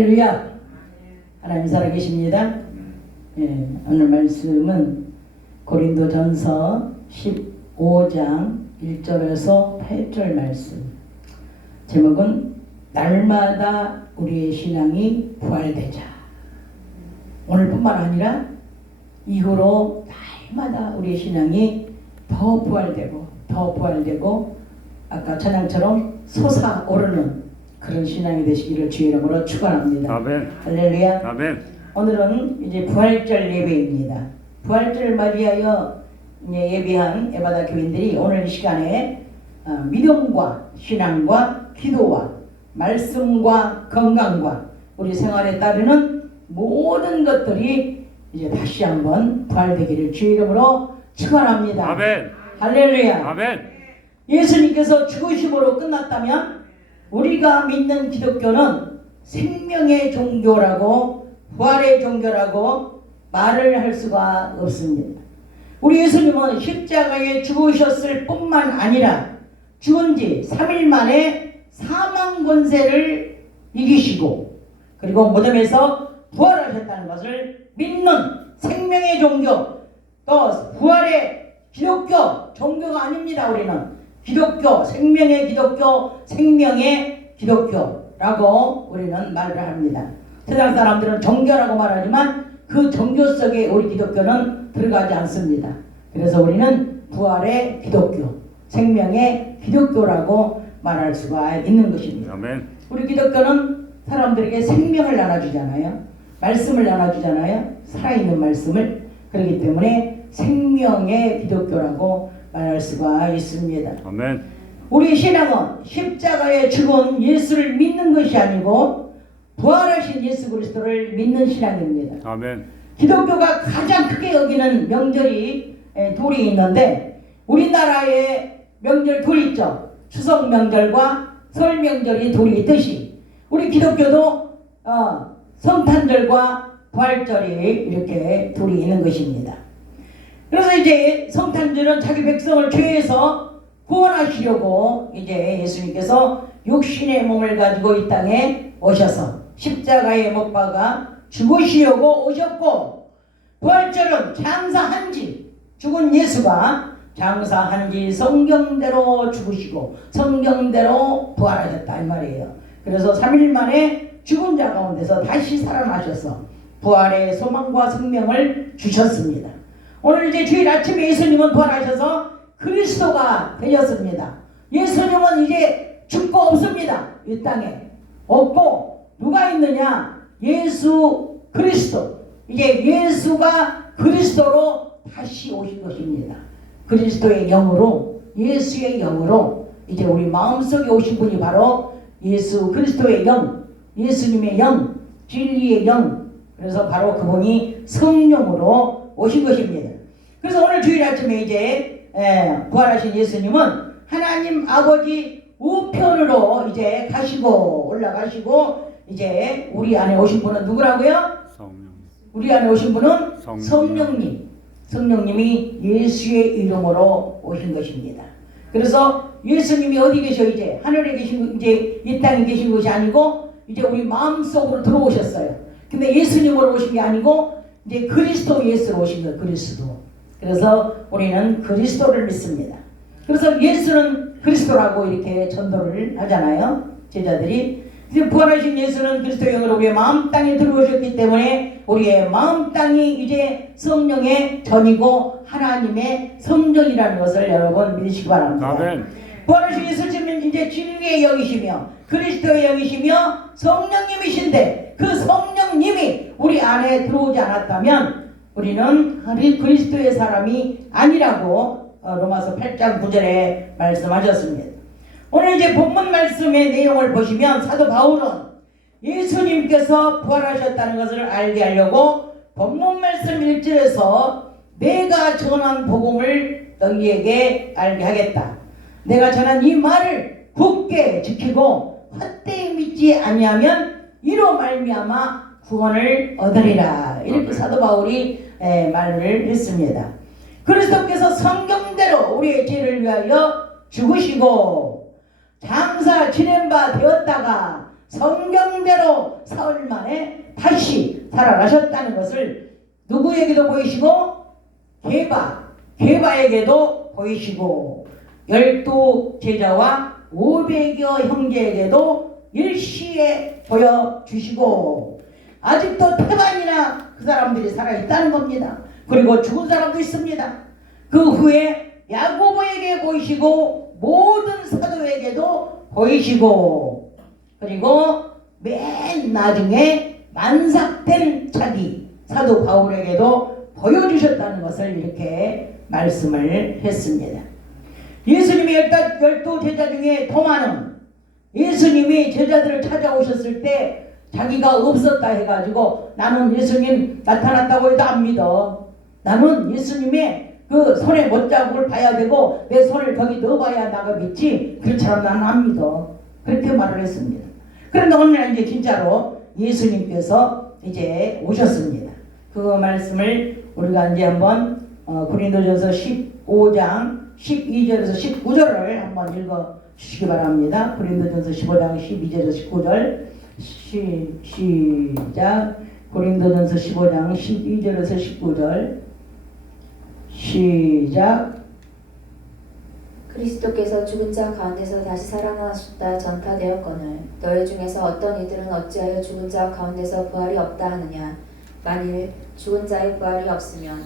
할렐루야. 하나님 살아계십니다. 오늘 말씀은 고린도전서 15장 1절에서 8절 말씀. 제목은 날마다 우리의 신앙이 부활되자. 오늘뿐만 아니라 이후로 날마다 우리의 신앙이 더 부활되고 아까 찬양처럼 솟아오르는 그런 신앙이 되시기를 주의 이름으로 축원합니다. 아멘. 할렐루야. 아멘. 오늘은 이제 부활절 예배입니다. 부활절을 맞이하여 예배한 에바다 교인들이 오늘 이 시간에 믿음과 신앙과 기도와 말씀과 건강과 우리 생활에 따르는 모든 것들이 이제 다시 한번 부활되기를 주의 이름으로 축원합니다. 아멘. 할렐루야. 아멘. 예수님께서 죽으심으로 끝났다면 우리가 믿는 기독교는 생명의 종교라고 부활의 종교라고 말을 할 수가 없습니다. 우리 예수님은 십자가에 죽으셨을 뿐만 아니라 죽은 지 3일 만에 사망 권세를 이기시고 그리고 무덤에서 부활하셨다는 것을 믿는 생명의 종교, 또 부활의 기독교 종교가 아닙니다. 우리는 기독교, 생명의 기독교라고 우리는 말을 합니다. 세상 사람들은 종교라고 말하지만 그 종교 속에 우리 기독교는 들어가지 않습니다. 그래서 우리는 부활의 기독교, 생명의 기독교라고 말할 수가 있는 것입니다. 아멘. 우리 기독교는 사람들에게 생명을 나눠주잖아요. 말씀을 나눠주잖아요. 살아있는 말씀을. 그렇기 때문에 생명의 기독교라고 말할 수가 있습니다. 아멘. 우리 신앙은 십자가에 죽은 예수를 믿는 것이 아니고 부활하신 예수 그리스도를 믿는 신앙입니다. 아멘. 기독교가 가장 크게 여기는 명절이 둘이 있는데 우리나라에 명절 둘이 있죠. 추석 명절과 설 명절이 둘이 있듯이 우리 기독교도 성탄절과 부활절이 이렇게 둘이 있는 것입니다. 그래서 이제 성탄절은 자기 백성을 죄에서 구원하시려고 이제 예수님께서 육신의 몸을 가지고 이 땅에 오셔서 십자가에 못 박아 죽으시려고 오셨고, 부활절은 장사한 지 죽은 예수가 장사한 지 성경대로 죽으시고 성경대로 부활하셨다 이 말이에요. 그래서 3일 만에 죽은 자 가운데서 다시 살아나셔서 부활의 소망과 생명을 주셨습니다. 오늘 이제 주일 아침에 예수님은 부활하셔서 그리스도가 되셨습니다. 예수님은 이제 죽고 없습니다. 이 땅에 없고 누가 있느냐? 예수 그리스도. 이제 예수가 그리스도로 다시 오신 것입니다. 그리스도의 영으로, 예수의 영으로 이제 우리 마음속에 오신 분이 바로 예수 그리스도의 영, 예수님의 영, 진리의 영. 그래서 바로 그분이 성령으로 오신 것입니다. 그래서 오늘 주일 아침에 이제 부활하신 예수님은 하나님 아버지 우편으로 이제 가시고 올라가시고 이제 우리 안에 오신 분은 누구라고요? 성령. 우리 안에 오신 분은 성령님. 성령님이 예수의 이름으로 오신 것입니다. 그래서 예수님이 어디 계셔? 이제 하늘에 계신, 이제 이 땅에 계신 것이 아니고 이제 우리 마음속으로 들어오셨어요. 근데 예수님으로 오신 게 아니고 이제 그리스도 예수로 오신 거예요. 그리스도. 그래서 우리는 그리스도를 믿습니다. 그래서 예수는 그리스도라고 이렇게 전도를 하잖아요. 제자들이. 이제 부활하신 예수는 그리스도의 영으로 우리의 마음 땅에 들어오셨기 때문에 우리의 마음 땅이 이제 성령의 전이고 하나님의 성전이라는 것을 여러분 믿으시기 바랍니다. 아멘. 부활하신 예수님은 이제 진리의 영이시며 그리스도의 영이시며 성령님이신데 그 성령님이 우리 안에 들어오지 않았다면 우리는 그리스도의 사람이 아니라고 로마서 8장 9절에 말씀하셨습니다. 오늘 이제 본문 말씀의 내용을 보시면 사도 바울은 예수님께서 부활하셨다는 것을 알게 하려고 본문 말씀 1절에서 내가 전한 복음을 너희에게 알게 하겠다. 내가 전한 이 말을 굳게 지키고 헛되이 믿지 아니하면 이로 말미암아 구원을 얻으리라. 이렇게 사도 바울이 말을 했습니다. 그리스도께서 성경대로 우리의 죄를 위하여 죽으시고 장사 지낸 바 되었다가 성경대로 사흘 만에 다시 살아나셨다는 것을 누구에게도 보이시고 게바에게도 보이시고 12 제자와 500여 형제에게도 일시에 보여주시고 아직도 태반이나 그 사람들이 살아있다는 겁니다. 그리고 죽은 사람도 있습니다. 그 후에 야고보에게 보이시고 모든 사도에게도 보이시고 그리고 맨 나중에 만삭된 자기 사도 바울에게도 보여주셨다는 것을 이렇게 말씀을 했습니다. 예수님이 12 제자 중에 도마는 예수님이 제자들을 찾아오셨을 때 자기가 없었다 해가지고 나는 예수님 나타났다고 해도 안 믿어. 나는 예수님의 그 손에 못자국을 봐야 되고 내 손을 거기 넣어봐야 나가 믿지 그렇처럼 나는 안 믿어. 그렇게 말을 했습니다. 그런데 오늘 이제 진짜로 예수님께서 이제 오셨습니다. 그 말씀을 우리가 이제 한번 고린도전서 15장 12절에서 19절을 한번 읽어 주시기 바랍니다. 고린도전서 15장 12절에서 19절 시작. 고린도전서 15장 12절에서 19절 시작. 그리스도께서 죽은 자 가운데서 다시 살아나셨다 전파되었거늘 너희 중에서 어떤 이들은 어찌하여 죽은 자 가운데서 부활이 없다 하느냐. 만일 죽은 자의 부활이 없으면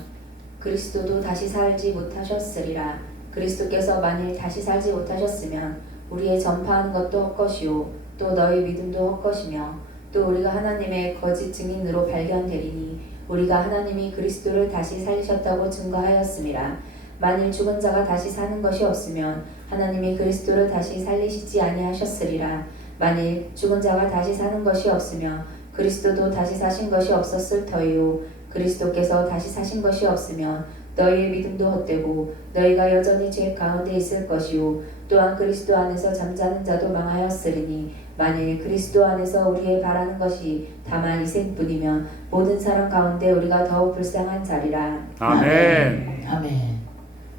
그리스도도 다시 살지 못하셨으리라. 그리스도께서 만일 다시 살지 못하셨으면 우리의 전파하는 것도 헛것이요 또 너희 믿음도 헛것이며 또 우리가 하나님의 거짓 증인으로 발견되리니 우리가 하나님이 그리스도를 다시 살리셨다고 증거하였음이라. 만일 죽은 자가 다시 사는 것이 없으면 하나님이 그리스도를 다시 살리시지 아니하셨으리라. 만일 죽은 자가 다시 사는 것이 없으면 그리스도도 다시 사신 것이 없었을 터이요 그리스도께서 다시 사신 것이 없으면 너희의 믿음도 헛되고 너희가 여전히 죄 가운데 있을 것이요 또한 그리스도 안에서 잠자는 자도 망하였으리니 만일 그리스도 안에서 우리의 바라는 것이 다만 이생뿐이면 모든 사람 가운데 우리가 더욱 불쌍한 자리라. 아멘. 아멘.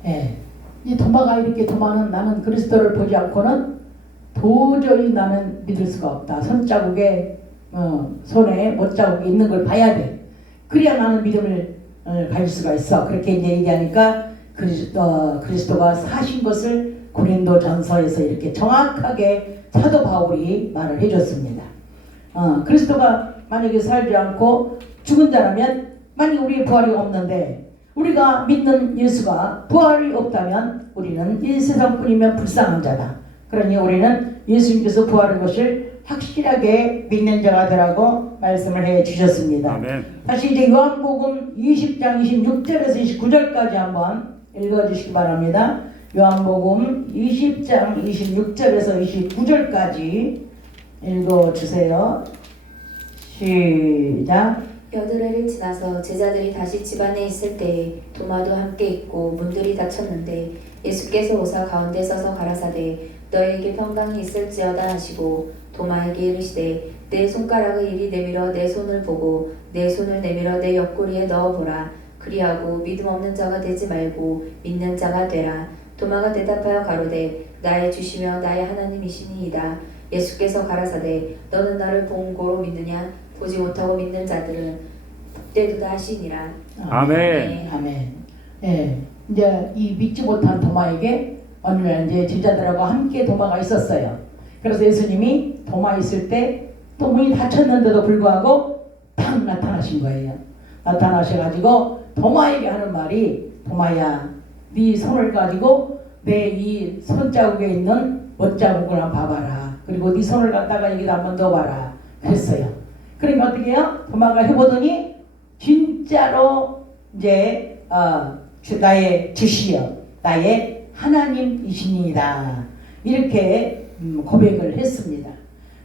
예. 이 도마가 이렇게 도마는 나는 그리스도를 보지 않고는 도저히 나는 믿을 수가 없다. 손자국에 손에 못자국이 있는 걸 봐야 돼. 그래야 나는 믿음을 가질 수가 있어. 그렇게 이제 얘기하니까 그리스도가 사신 것을 고린도전서에서 이렇게 정확하게 사도 바울이 말을 해줬습니다. 그리스도가 만약에 살지 않고 죽은 자라면 만약 우리의 부활이 없는데 우리가 믿는 예수가 부활이 없다면 우리는 이 세상뿐이면 불쌍한 자다. 그러니 우리는 예수님께서 부활한 것을 확실하게 믿는 자가 되라고 말씀을 해 주셨습니다. 아멘. 다시 이제 요한복음 20장 26절에서 29절까지 한번 읽어 주시기 바랍니다. 요한복음 20장 26절에서 29절까지 읽어 주세요. 시작. 여드레를 지나서 제자들이 다시 집안에 있을 때에 도마도 함께 있고 문들이 닫혔는데 예수께서 오사 가운데 서서 가라사대 너희에게 평강이 있을지어다 하시고 도마에게 이르시되 내 손가락을 이리 내밀어 내 손을 보고 내 손을 내밀어 내 옆구리에 넣어보라. 그리하고 믿음 없는 자가 되지 말고 믿는 자가 되라. 도마가 대답하여 가로되 나의 주시며 나의 하나님이시니이다. 예수께서 가라사대 너는 나를 본 고로 믿느냐. 보지 못하고 믿는 자들은 복되도다 하시니라. 아멘. 아멘. 예. 이제 이 믿지 못한 도마에게 어느 날 이제 제자들하고 함께 도마가 있었어요. 그래서 예수님이 도마 있을 때 또 문이 닫혔는데도 불구하고 딱 나타나신 거예요. 나타나셔가지고 도마에게 하는 말이 도마야, 네 손을 가지고 내 이 손자국에 있는 못자국을 한번 봐봐라. 그리고 네 손을 갖다가 여기다 한번 넣어봐라. 그랬어요. 그러니까 어떻게 해요? 도마가 해보더니 진짜로 이제 나의 주시여 나의 하나님이시니이다. 이렇게 고백을 했습니다.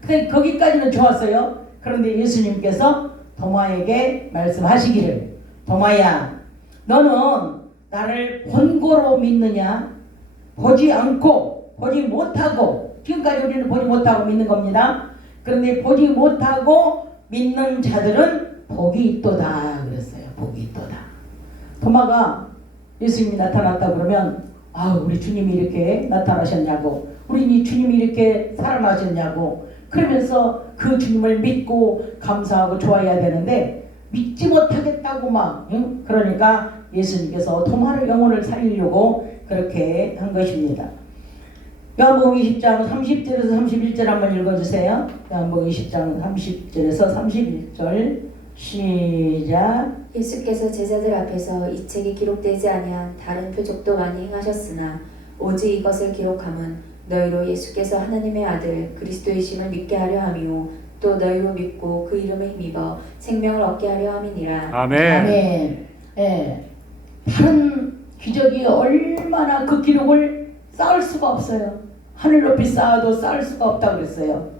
근데 거기까지는 좋았어요. 그런데 예수님께서 도마에게 말씀하시기를 도마야 너는 나를 본고로 믿느냐 보지 않고 보지 못하고 지금까지 우리는 보지 못하고 믿는 겁니다. 그런데 보지 못하고 믿는 자들은 복이 있도다 그랬어요. 복이 있도다. 도마가 예수님이 나타났다 그러면 우리 주님이 이렇게 나타나셨냐고 우리 주님이 이렇게 살아나셨냐고 그러면서 그 주님을 믿고 감사하고 좋아해야 되는데 믿지 못하겠다고 막 그러니까 예수님께서 도마를 영혼을 살리려고 그렇게 한 것입니다. 요한복음 20장 30절에서 31절 한번 읽어주세요. 요한복음 20장 30절에서 31절 시작. 예수께서 제자들 앞에서 이 책이 기록되지 아니한 다른 표적도 많이 행하셨으나 오직 이것을 기록함은 너희로 예수께서 하나님의 아들 그리스도이심을 믿게 하려 함이요 또 너희로 믿고 그 이름에 힘입어 생명을 얻게 하려 함이니라. 아멘. 아멘. 예. 다른 기적이 얼마나 그 기록을 쌓을 수가 없어요. 하늘 높이 쌓아도 쌓을 수가 없다고 그랬어요.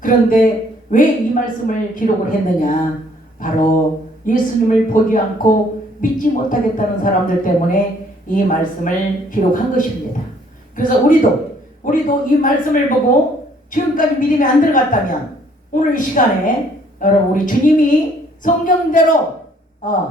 그런데 왜 이 말씀을 기록을 했느냐? 바로 예수님을 보지 않고 믿지 못하겠다는 사람들 때문에 이 말씀을 기록한 것입니다. 그래서 우리도 이 말씀을 보고 지금까지 믿음이 안 들어갔다면 오늘 이 시간에 여러분 우리 주님이 성경대로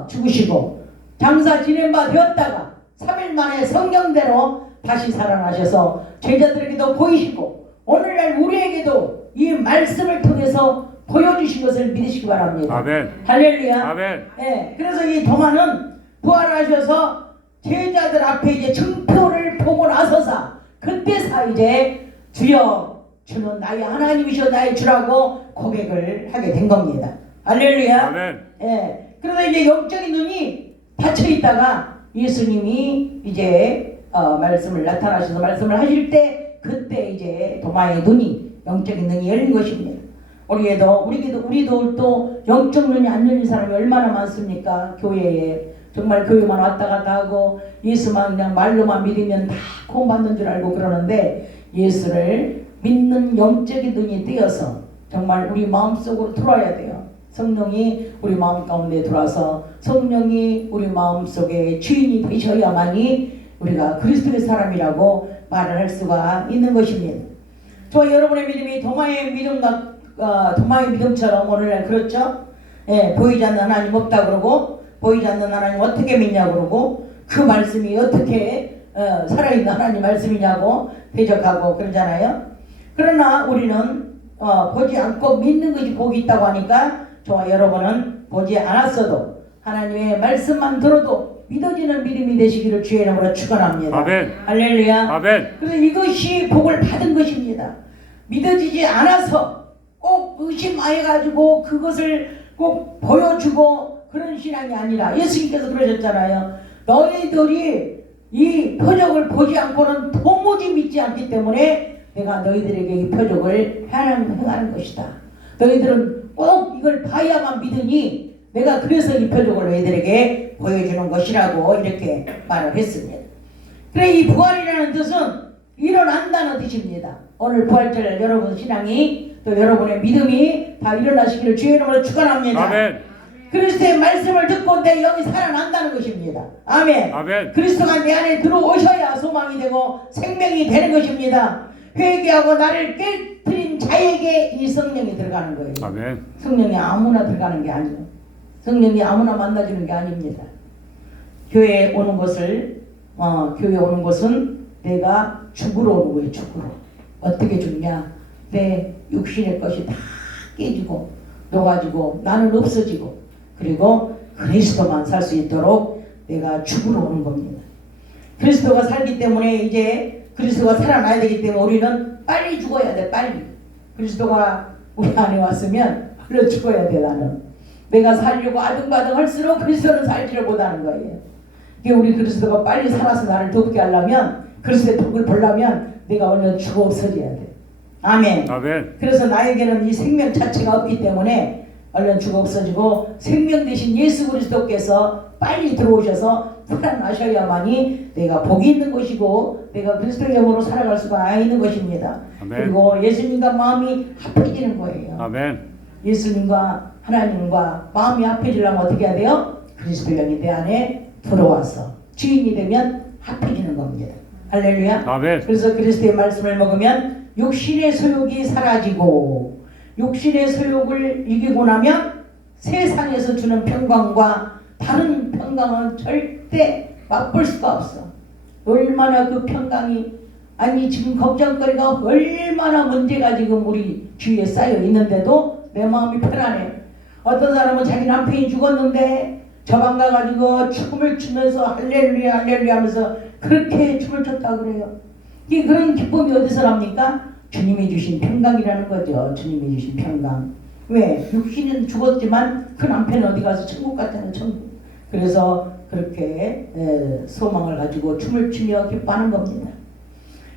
죽으시고 장사 지낸 바 되었다가 3일 만에 성경대로 다시 살아나셔서 제자들에게도 보이시고 오늘날 우리에게도 이 말씀을 통해서 보여주신 것을 믿으시기 바랍니다. 아멘. 할렐루야. 아멘. 네, 그래서 이 도마는 부활하셔서 제자들 앞에 이제 증표를 보고 나서서 그때서 이제 주여 주는 나의 하나님이셔 나의 주라고 고백을 하게 된 겁니다. 할렐루야. 아멘. 예. 그래서 이제 영적인 눈이 닫혀 있다가 예수님이 이제 말씀을 나타나셔서 말씀을 하실 때 그때 이제 도마의 눈이 영적인 눈이 열린 것입니다. 우리도 또 영적 눈이 안 열린 사람이 얼마나 많습니까? 교회에 정말 교회만 왔다 갔다 하고 예수만 그냥 말로만 믿으면 다 구원받는 줄 알고 그러는데 예수를 믿는 영적인 눈이 띄어서 정말 우리 마음속으로 들어와야 돼요. 성령이 우리 마음 가운데 들어와서 성령이 우리 마음속에 주인이 되셔야만이 우리가 그리스도의 사람이라고 말을 할 수가 있는 것입니다. 저와 여러분의 믿음이 도마의 믿음처럼 오늘날 그렇죠? 예, 보이지 않는 하나님 없다 그러고 보이지 않는 하나님 어떻게 믿냐 그러고 그 말씀이 어떻게 살아있는 하나님 말씀이냐고 대적하고 그러잖아요. 그러나 우리는 보지 않고 믿는 것이 복이 있다고 하니까 저와 여러분은 보지 않았어도 하나님의 말씀만 들어도 믿어지는 믿음이 되시기를 주의 이름으로 축원합니다. 아멘. 할렐루야. 아멘. 그래서 이것이 복을 받은 것입니다. 믿어지지 않아서 꼭 의심해가지고 그것을 꼭 보여주고 그런 신앙이 아니라 예수님께서 그러셨잖아요. 너희들이 이 표적을 보지 않고는 도무지 믿지 않기 때문에 내가 너희들에게 이 표적을 행하는 것이다. 너희들은 꼭 이걸 봐야만 믿으니 내가 그래서 이 표적을 너희들에게 보여주는 것이라고 이렇게 말을 했습니다. 그래 이 부활이라는 뜻은 일어난다는 뜻입니다. 오늘 부활절 여러분 신앙이 또 여러분의 믿음이 다 일어나시기를 주의 이름으로 축원합니다. 아멘. 그리스도의 말씀을 듣고 내 영이 살아난다는 것입니다. 아멘. 아멘. 그리스도가 내 안에 들어오셔야 소망이 되고 생명이 되는 것입니다. 회개하고 나를 깨뜨린 자에게 이 성령이 들어가는 거예요. 아멘. 성령이 아무나 들어가는 게 아니에요. 성령이 아무나 만나주는 게 아닙니다. 교회에 오는 것은 내가 죽으러 오는 거예요. 죽으러. 어떻게 죽냐? 내 육신의 것이 다 깨지고 녹아지고 나는 없어지고 그리고 그리스도만 살 수 있도록 내가 죽으러 오는 겁니다. 그리스도가 살기 때문에 이제 그리스도가 살아나야 되기 때문에 우리는 빨리 죽어야 돼. 빨리. 그리스도가 우리 안에 왔으면 얼른 죽어야 돼. 나는. 내가 살려고 아등바등 할수록 그리스도는 살지를 못하는 거예요. 우리 그리스도가 빨리 살아서 나를 돕게 하려면 그리스도의 복을 보려면 내가 얼른 죽어 없어져야 돼. 아멘. 아멘. 그래서 나에게는 이 생명 자체가 없기 때문에 얼른 죽어 없어지고 생명 대신 예수 그리스도께서 빨리 들어오셔서 살아나셔야만이 내가 복이 있는 것이고 내가 그리스도의 영으로 살아갈 수가 있는 것입니다. 아멘. 그리고 예수님과 마음이 합해지는 거예요. 아멘. 예수님과 하나님과 마음이 합해지려면 어떻게 해야 돼요? 그리스도의 영이 내 안에 들어와서 주인이 되면 합해지는 겁니다. 할렐루야. 아멘. 그래서 그리스도의 말씀을 먹으면 육신의 소욕이 사라지고 육신의 소욕을 이기고 나면 세상에서 주는 평강과 다른 평강은 절대 맛볼 수가 없어. 얼마나 그 평강이 아니 지금 걱정거리가 얼마나 문제가 지금 우리 주위에 쌓여 있는데도 내 마음이 편안해. 어떤 사람은 자기 남편이 죽었는데 저방 가가지고 춤을 추면서 할렐루야 할렐루야 하면서 그렇게 춤을 췄다 그래요. 이게 그런 기쁨이 어디서 납니까? 주님이 주신 평강이라는 거죠. 주님이 주신 평강. 왜? 육신은 죽었지만 그 남편은 어디 가서 천국 같다는 천국. 그래서 그렇게 소망을 가지고 춤을 추며 기뻐하는 겁니다.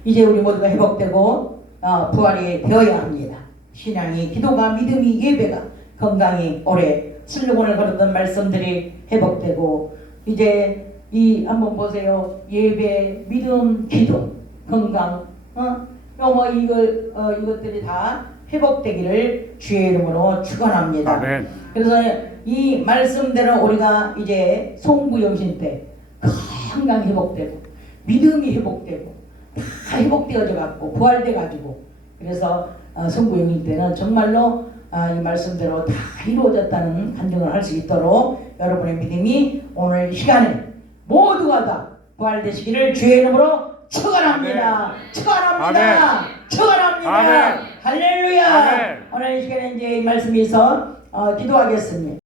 이제 우리 모두가 회복되고 부활이 되어야 합니다. 신앙이, 기도가, 믿음이, 예배가, 건강이 오래 슬로건을 걸었던 말씀들이 회복되고 이제 이 한번 보세요. 예배, 믿음, 기도, 건강, 이것들이 다 회복되기를 주의 이름으로 축원합니다. 아멘. 그래서 이 말씀대로 우리가 이제 송구영신 때 건강이 회복되고 믿음이 회복되고 다 회복되어져 갖고 부활돼 가지고 그래서 송구영신 때는 정말로 이 말씀대로 다 이루어졌다는 간증을 할 수 있도록 여러분의 믿음이 오늘 시간에 모두가 다 부활되시기를 주의 이름으로 축원합니다. 축원합니다. 축원합니다. 아멘. 할렐루야. 아멘. 오늘 이 시간에 이제 이 말씀에서 기도하겠습니다.